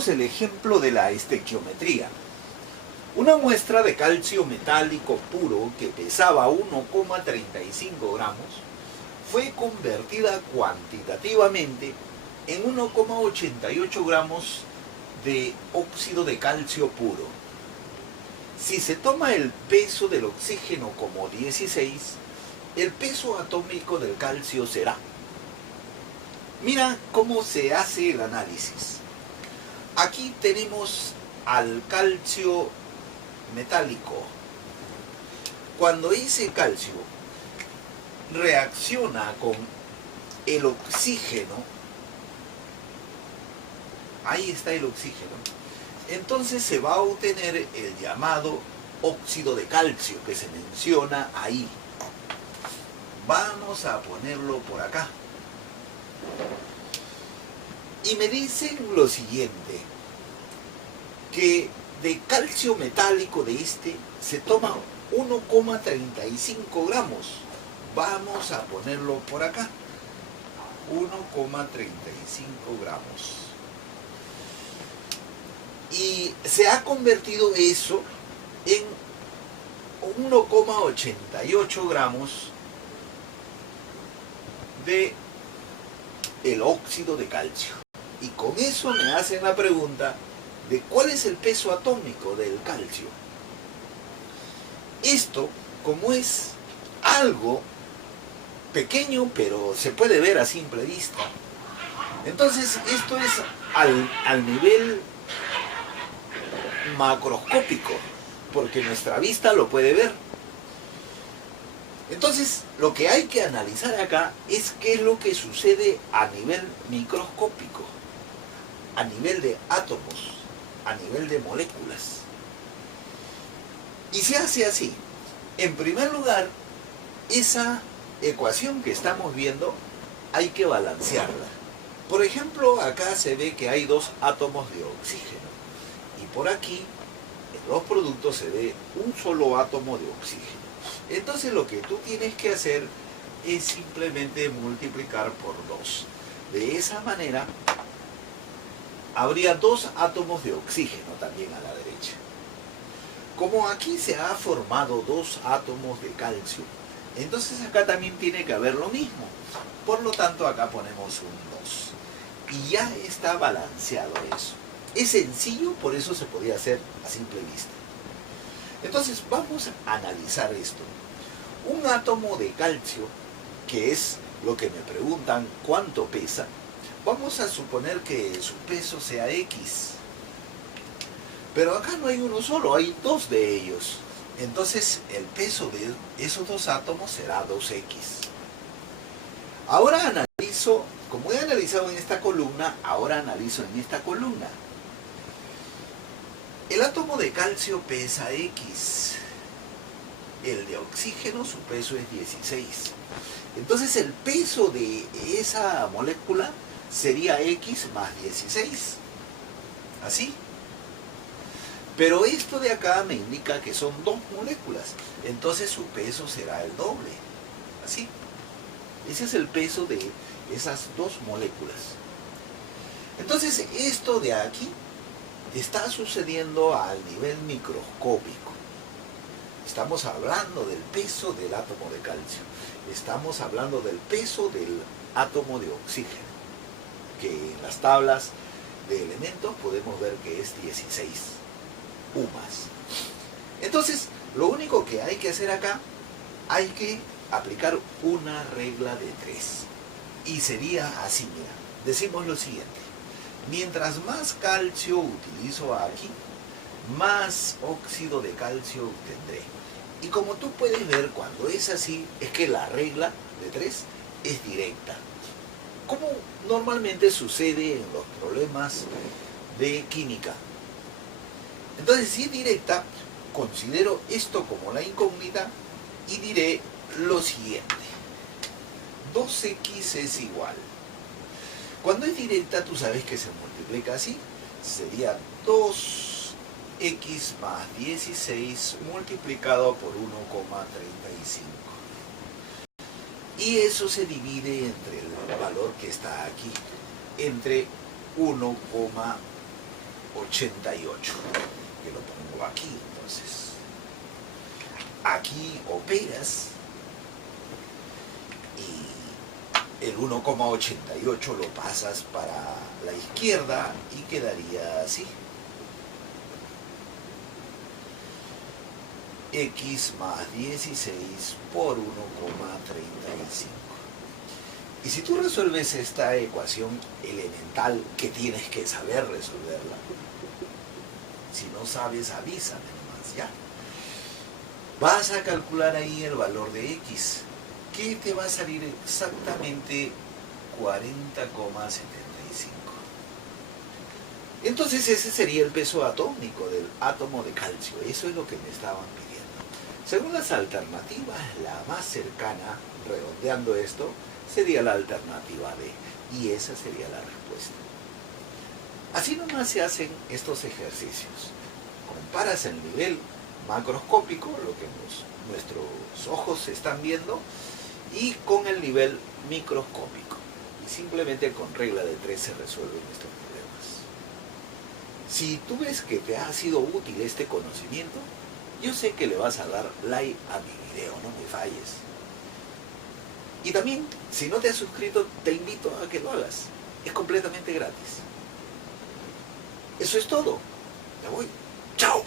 Veamos el ejemplo de la estequiometría. Una muestra de calcio metálico puro que pesaba 1,35 gramos fue convertida cuantitativamente en 1,88 gramos de óxido de calcio puro. Si se toma el peso del oxígeno como 16, el peso atómico del calcio será. Mira cómo se hace el análisis. Aquí tenemos al calcio metálico. Cuando ese calcio reacciona con el oxígeno, ahí está el oxígeno, entonces se va a obtener el llamado óxido de calcio que se menciona ahí. Vamos a ponerlo por acá. Y me dicen lo siguiente, que de calcio metálico de este se toma 1,35 gramos. Vamos a ponerlo por acá. 1,35 gramos. Y se ha convertido eso en 1,88 gramos de el óxido de calcio. Y con eso me hacen la pregunta de cuál es el peso atómico del calcio. Esto, como es algo pequeño, pero se puede ver a simple vista, entonces esto es al nivel macroscópico, porque nuestra vista lo puede ver. Entonces, lo que hay que analizar acá es qué es lo que sucede a nivel microscópico, a nivel de átomos, a nivel de moléculas. Y se hace así. En primer lugar, esa ecuación que estamos viendo hay que balancearla. Por ejemplo, acá se ve que hay dos átomos de oxígeno. Y por aquí, en los productos, se ve un solo átomo de oxígeno. Entonces lo que tú tienes que hacer es simplemente multiplicar por 2. De esa manera, habría dos átomos de oxígeno también a la derecha. Como aquí se ha formado dos átomos de calcio, entonces acá también tiene que haber lo mismo. Por lo tanto, acá ponemos un 2. Y ya está balanceado eso. Es sencillo, por eso se podía hacer a simple vista. Entonces, vamos a analizar esto. Un átomo de calcio, que es lo que me preguntan cuánto pesa, vamos a suponer que su peso sea X. Pero acá no hay uno solo, hay dos de ellos. Entonces, el peso de esos dos átomos será 2X. Ahora analizo, como he analizado en esta columna, ahora analizo en esta columna. El átomo de calcio pesa X. El de oxígeno, su peso es 16. Entonces el peso de esa molécula sería X más 16. Así. Pero esto de acá me indica que son dos moléculas. Entonces su peso será el doble. Así. Ese es el peso de esas dos moléculas. Entonces esto de aquí está sucediendo al nivel microscópico. Estamos hablando del peso del átomo de calcio. Estamos hablando del peso del átomo de oxígeno, que en las tablas de elementos podemos ver que es 16 UMAS. Entonces, lo único que hay que hacer acá, hay que aplicar una regla de 3. Y sería así, mira. Decimos lo siguiente. Mientras más calcio utilizo aquí, más óxido de calcio obtendré. Y como tú puedes ver, cuando es así, es que la regla de 3 es directa. Como normalmente sucede en los problemas de química. Entonces, si es directa, considero esto como la incógnita y diré lo siguiente. 2X es igual. Cuando es directa, tú sabes que se multiplica así. Sería 2X más 16 multiplicado por 1,35. Y eso se divide entre el valor que está aquí, entre 1,35. 88, que lo pongo aquí. Entonces, aquí operas y el 1,88 lo pasas para la izquierda y quedaría así. X más 16 por 1,35. Y si tú resuelves esta ecuación elemental, que tienes que saber resolverla, si no sabes, avísame nomás, ¿ya? Vas a calcular ahí el valor de X, que te va a salir exactamente 40,75. Entonces ese sería el peso atómico del átomo de calcio. Eso es lo que me estaban pidiendo. Según las alternativas, la más cercana, redondeando esto, sería la alternativa D. Y esa sería la respuesta. Así nomás se hacen estos ejercicios. Comparas el nivel macroscópico, lo que nuestros ojos están viendo, y con el nivel microscópico. Y simplemente con regla de 3 se resuelven estos problemas. Si tú ves que te ha sido útil este conocimiento, yo sé que le vas a dar like a mi video, no me falles. Y también, si no te has suscrito, te invito a que lo hagas. Es completamente gratis. Eso es todo. Me voy. ¡Chao!